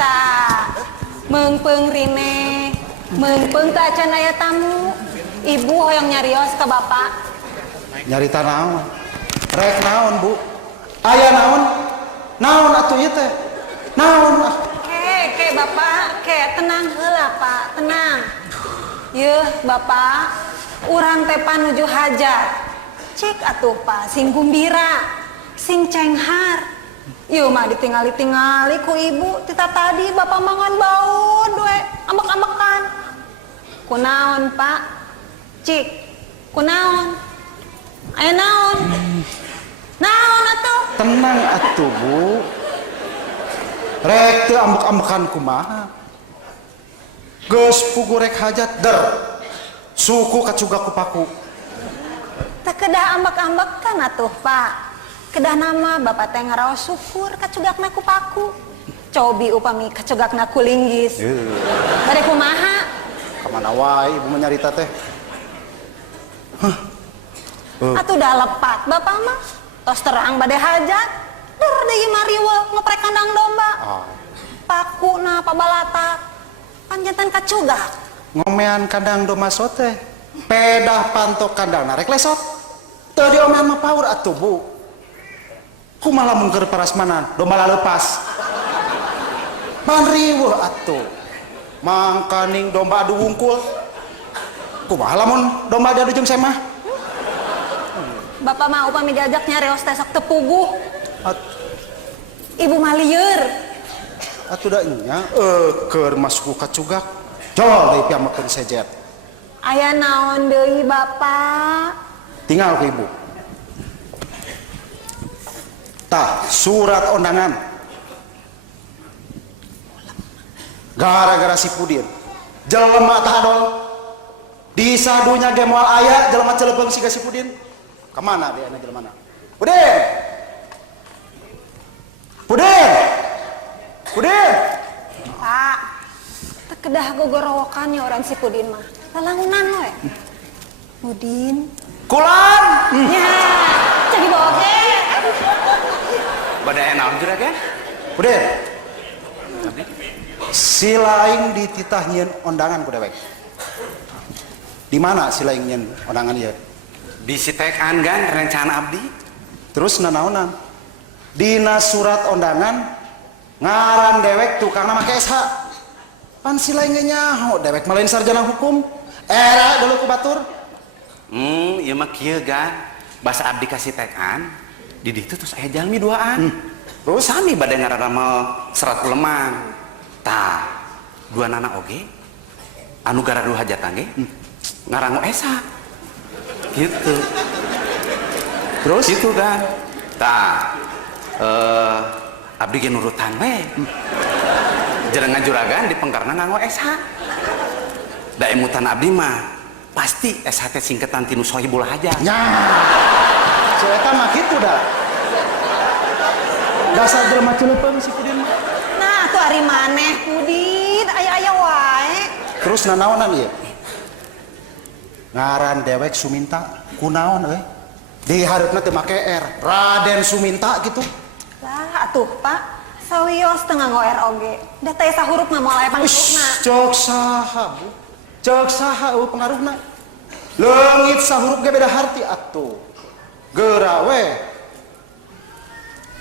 Ta, meungpeung rine, meungpeung teh acan aya tamu. Ibu hoyong nyarios ke bapak. Nyarita naon? Rek naon, Bu? Aya naon? Naon atuh ieu teh? Naon? Ke bapak, tenang heula Pak, tenang. Yeuh bapak, urang teh panuju hajat. Cik atuh Pak, sing gumbira, sing cenghar. Yeuh mah ditingali-tingali ku ibu. Tita tadi bapak mangan baud we, ambek-ambekan. Kunaon Pak? Cik, kunaon? Aya naon? Naon atuh? Tenang atuh, Bu. Rek teu ambek-ambekan kumaha. Geus pugu rek hajat der. Suku kacuga ku paku. Teu kedah ambek-ambekan atuh Pak. Kedah nama bapak teh ngaraos syukur kacugakna ku paku. Cobi upami kacugakna ku linggis. Bade kumaha? Kamana wae ibu nyarita teh? Atuh dah lepat bapak mah. Tos terang bade hajat. Dur deui mariweuh ngoprek kandang domba. Paku na pabalatak. Panjantan kacugak. Ngomean kandang domba sote. Pedah pantok kandang narek lesot. Teu diomean mah paur atuh, Bu. Kumaha lamun keur parasmanan domba lepas. Man riweuh atuh. Mangkaning domba adu wungkul. Kumaha lamun domba adu jeung semah? Bapak mah upami diajak nyareos teh sok teu puguh. Ibu mah lieur. Atuh da nya keur masuk kacugak. Jol deui piamakeun sejet. Aya naon deui bapak? Tinggal ke ibu. Tah, surat undangan. Gara-gara si Pudin. Jelema tah adol. Di sadunya ge moal aya jelema celebeung siga si Pudin. Kemana dia anak jelemana? Pudin! Pudin! Pudin! Pak, tekedah gogorowokannya orang si Pudin mah. Lalangunan we. Pudin. Kulan! Ya, jadi boge. Bada enak juragan? Pudin! Si laing dititah nyeun undangan ku dewek. Di mana si laing nyeun undangan ieu? Di sitekan kan rencana abdi. Terus nanaonan? Dina surat undangan ngaran dewek tukangna make SH. Pan si lain nyaho dewek malain sarjana hukum. Era dulu ku batur. Ieu mah kieu kan. Basa abdi kasih tekan. Di ditu terus aya jalmi duaan. Terus sami bade ngaramal serat uleman. Tah, dua nana oge anu garadu hajatan ge ngarango esa. Gitu. Terus gitu kan. Tah, abdi ge nurutan we. Jarengan juragan di pengkarna nganggo SH. Da emutan abdi mah pasti SH teh singketan tinu Sohibul Hajat. Nya. Si eta mah kitu dah. Dasar jelema ceuleupeng si Pudin mah. Nah, tuh ari maneh Pudin, aya-aya wae. Terus nanaonan ieu? Ngaran dewek Suminta, kunaon we? Di hareupna teu make R, Raden Suminta gitu. Lah atuh Pak, sawios teu nganggo R oge. Da teh sahurup mah moal aya panggungna. Cok saha, Bu? Cok saha pengaruhna? Leungit sahurup ge beda harti atuh. Geura we.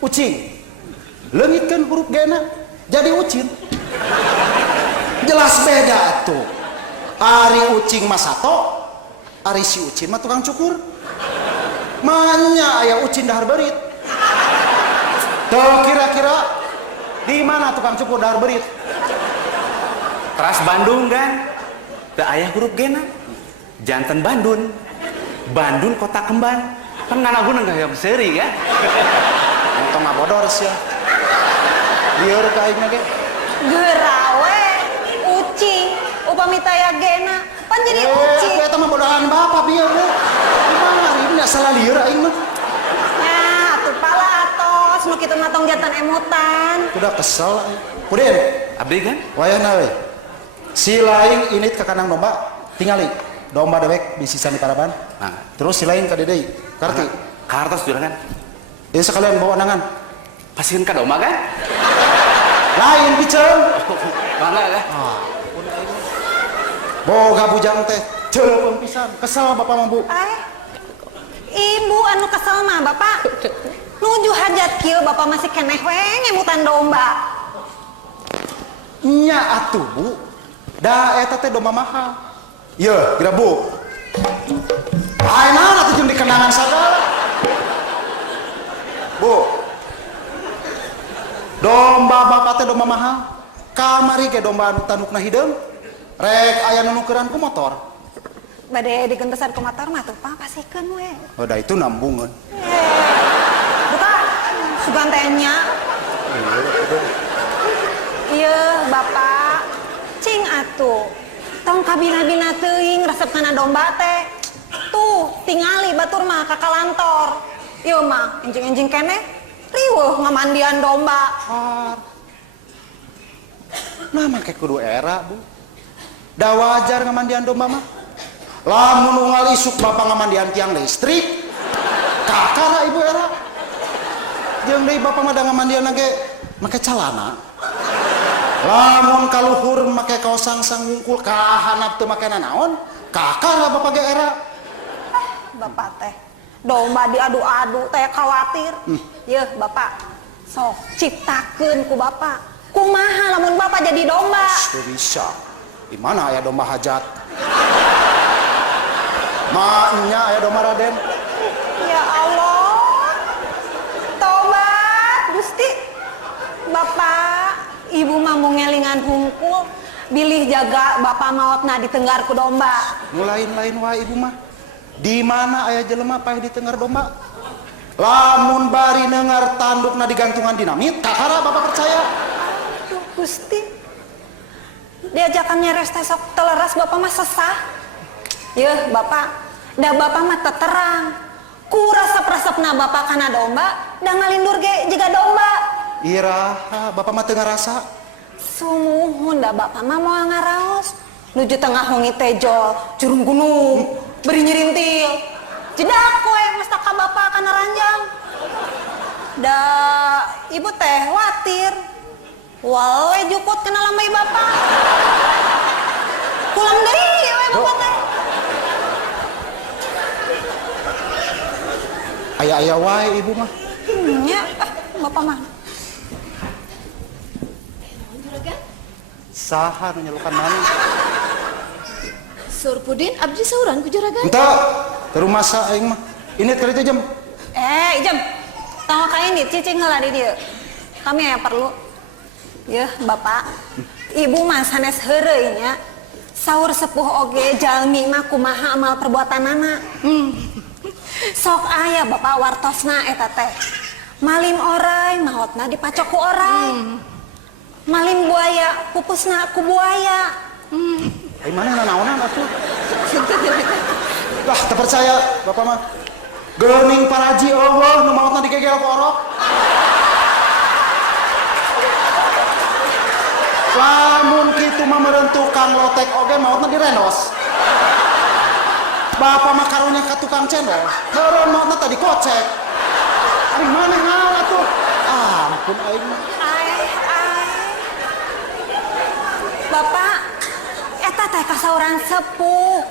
Ucing. Leungitkeun huruf G-na jadi ucin. Jelas beda atuh. Ari ucing mah sato, ari si ucin mah tukang cukur. Manya aya ucin dahar berit. Tuh kira-kira di mana tukang cukur dahar berit? Teras Bandung kan. Teu aya huruf G-na. Janten Bandun. Bandun kota kembar. Kan nganagun enggak seri kan. Entong ngabodor sia. Lieur ka aing ge. Geura we, ucing, upami taya gena, pan jadi ucing. Eta mah bodohan bapak bieu we. Kumaha ieu nya salah lieur aing mah. Nah, atuh pala atos, nu kitu mah tong jantan emutan. Udah kesel. Pudin, Abdi kan? wayahna we. Si laing init ka kandang domba, tingali. Domba dewek bisisan di paraban. Nah, Terus si lain ka deui. Karti. kartos juragan. Dia sekalian bawa undangan. Pasieun ka domba kan? Lain biceun. Bangga lah. Boga bujang teh ceupeng pisan. Kesel bapak mah Bu. Ibu anu kesel mah bapak. Nuju hajat kieu bapak masih keneh we ngemutan domba. Nya atuh Bu. Da eta teh domba mahal. Ieu, kira Bu. Ayeuna atuh jeung dikenangan sagala. Bu. Domba bapak teh domba mahal. Kamari ge domba anu tandukna hideung. Rek aya nu nukeran ku motor. Bade digentesan ke motor mah tuh Pak pasikeun we. Oh da itu nambungeun. Buka sugantenya. Iya bapak. Cing atuh. Tong kabina-bina teuing resep kana domba teh. Tuh tingali batur mah ka kalantor. Ieu mah enjing-enjing keneh riweuh ngamandian domba. Nah make kudu era Bu. Da wajar ngamandian domba mah. Lamun unggal isuk bapak ngamandian tiang listrik. Kakara ibu era. Jeung deui bapak mah da ngamandian ge make calana. Lamun kaluhur make kaos sangsang ngungkul ka handap teu make nanaon. Kakara bapak ge era. Bapak teh domba diadu-adu teh khawatir. Yeuh bapak sok ciptakeun ku bapak. Kumaha lamun bapak jadi domba? Teu bisa. Di mana aya domba hajat? Maknya aya domba Raden. Ya Allah. Tobat Gusti. Bapak, ibu mah mau ngelingan hungkul, bilih jaga bapak maotna ditenggar ku domba. Nu lain-lain wae ibu mah. Di mana aya jelema paeh ditenggar domba? Lamun bari nengar tandukna digantungan dinamit, kakara bapak percaya? Aduh Gusti. Diajakan nyeres teh sok teleras bapak mah sesah. Yeuh bapak, da bapak mah teterang. Ku resep-resepna bapak kana domba, da ngalindur ge jiga domba. Iraha bapak mah teu ngarasa. Sumuhun da bapak mah moal ngaraos. Nuju tengah hongi tejol, jurung gunung, beri nyirintil. Jedak koe mestaka bapak kana ranjang. Da ibu teh watir. Wae jukut kena lambai bapak. Pulang deui we bapak teh. Aya-aya wae ibu mah. Nya bapak mah. Saha nu nyelukan mana? Surpudin abdi sauran ku juragan. Henteu, teu rumasa aing mah. Ini kali teh jam. Ijam. Tong ka ini cicing heula di dieu. Kami aya perlu. Yeuh bapak, ibu mah sanes heureuy nya. Saur sepuh oge jalmi mah kumaha amal perbuatanana. Sok aya bapak wartosna eta teh. Malim oray maotna dipacok ku oray. Malim buaya pupusna ku buaya. Ai mana nanaonan atuh? Lah teu percaya bapak mah. Geuning paraji Allah nu maotna digegel ku orok. Lamun kitu mah meureun tukang lotek oge maotna direnos. Bapak mah karunya ka tukang cendol, meureun maotna tadi kocek. Ari maneh ngaal atuh. Ampun aing mah. Bapak, eta teh kasauran sepuh.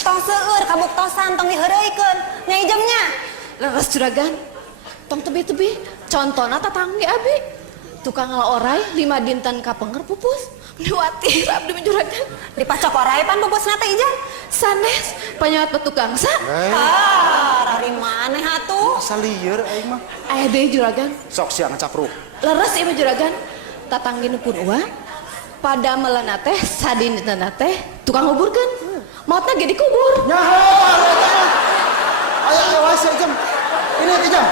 Tong seueur kabuktosan tong diheureuikeun. Nyai Ijemnya. Leres juragan. Tong tebi-tebi contona tatangge abi. Tukang orai 5 dinten kapenger pupus. Nuwatir abdi mah juragan. Dipacok oray pan pupusna teh Ijam. Sanes panyawat petukang sa. Rari maneh atuh. Salieur aing mah. Aya deui juragan. Sok sia ngacapruk. Leres ieu juragan. Tatanggeun pun pada melana teh sadinna teh tukang nguburkeun. Maotna ge dikubur. Nyaho aya wae si Ijam. Ini Ijam.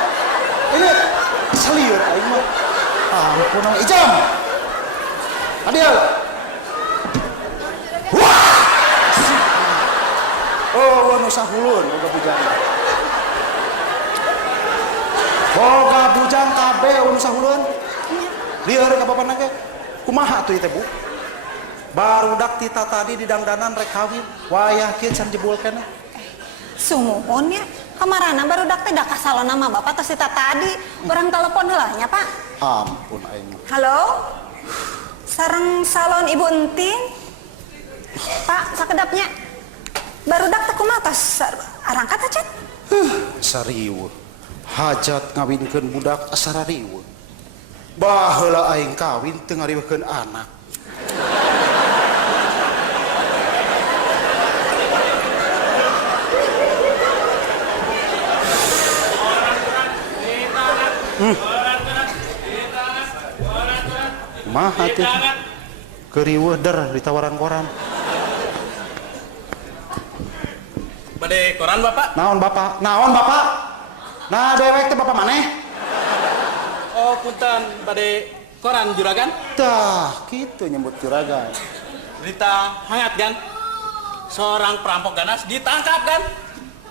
Ini salieur aing mah. Ampun Ijam. Adil. Wah. Oh, nu sahulun boga bujang. Boga bujang kabeh nu sahulun. Lieur ka bapana ge. Kumaha tuh itu Bu? Barudak tita tadi di dangdanan rek kawin. Wayah kieu can jebul keneh. Sumuhun ya. Kamarana barudak teh da kasalona mah bapak tos tita tadi. Urang telepon heula nya Pak. Ampun aing. Halo? Sareng salon Ibu Entin. Pak, sakedapnya. Baru dak teu kumaha tos arangkat aja. Sariweuh. Hajat ngawinkeun budak asara riweuh. Baheula aing kawin teu ngariweukeun anak. Kumaha teh? Keriweuh der ditawaran koran. Bade koran Bapak? Naon Bapak? Naon Bapak? Nah dewek teh Bapak maneh? Oh punten, bade koran juragan? Tah, kitu nyebut juragan. Berita hangat kan? Seorang perampok ganas ditangkap kan?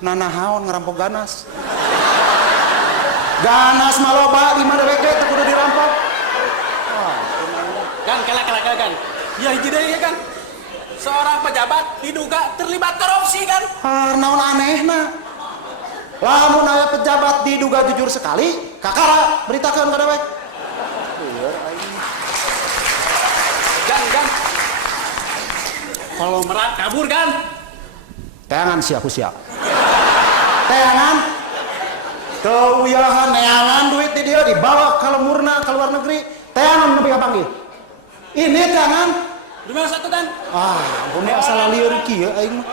Nanahaon ngerampok ganas. Ganas maloba di mana dewek teh kudu dirampok. Kan kela kan? Ya hiji deui ya kan? Seorang pejabat diduga terlibat korupsi kan? Naon anehna. Lamun aya pejabat diduga jujur sekali, kakara beritakeun ka dewek. Gan. Kalau merak kabur kan? Teangan siapa siap. Teangan. Teu uyahan neangan duit di dia dibawa ka lemurna ka luar negeri. Teangan nepi ka panggil. Ini teangan. Di mana satu kan? Ampun asal lieur kieu aing mah.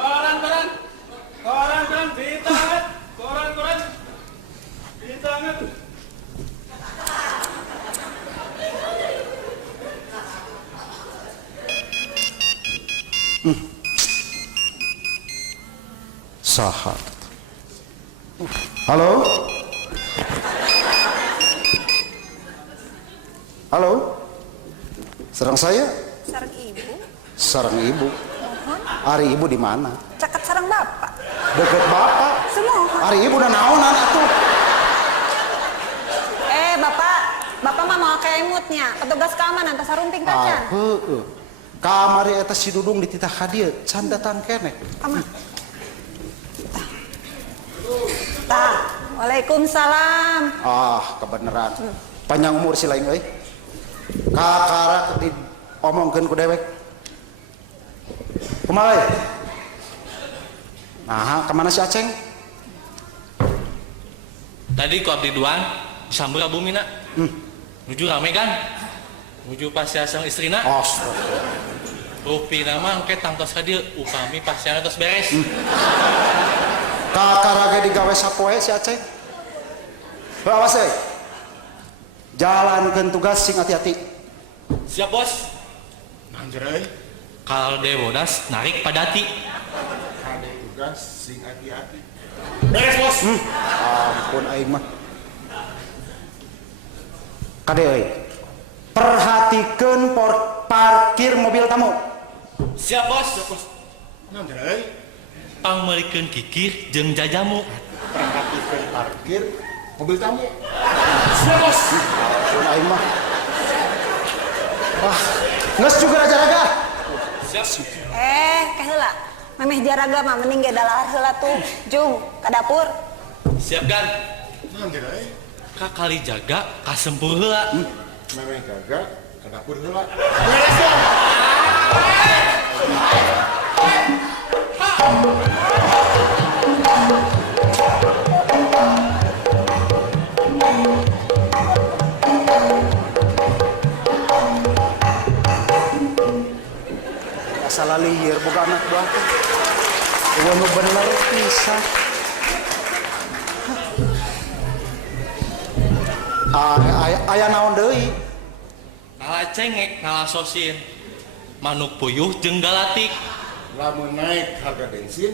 Koran ditangan. Koran ditangan. Saha. Halo? Halo? Sareng saya? Sareng Ibu. Sareng Ibu. Mohon. Ari Ibu di mana? Caket sareng Bapak. Deket Bapak. Semohon. Ari Ibu dan naonan atuh. Bapak mah mau keimutnya. Petugas keamanan tas sarumping kacan. Heueuh. Kamari eta si Dudung dititah ka dieu, can datang keneh. Aman. Tah. Waalaikumsalam. Kebeneran. Panjang umur si lain euy. Kakara ketid omongkeun ku dewek. Kumaha we? Nah, kemana si Aceng? Tadi ku abdi duaan disambur Abu Mina. Nuju rame kan? Nuju pasya sang istrina. Rupi nama engke tangtos ka dieu upami pasyana tos beres. Kakara ge digawe sapoe si Aceng. Heuh awas euy. Jalankeun tugas sing hati-hati. Siap bos. Manjerai. Kalde bodas narik padati. Ada tugas sing hati-hati. Beres bos. Ampun aing mah. Kade euy. Perhatikeun parkir mobil tamu. Siap bos. Manjerai. Pangmelikeun kikir jeung jajamu. Perhatikan parkir mobil tamu. Siap bos. Ampun aing mah. Wah, geus juga raja-raga. Siap. Heula. Memeh jaraga mah mending ge dalar heula tuh. Jung ka dapur. Siap kan? Manjerai. Ka kali jaga ka sempur heula. Memang gagak ke dapur heula. Beres ya. Salah lieur boga anak buah teh. Eueuh nu bener pisan. Aya naon deui? Ngalah cengek, ngalah sosin. Manuk puyuh jeung galatik. Lamun naik harga bensin,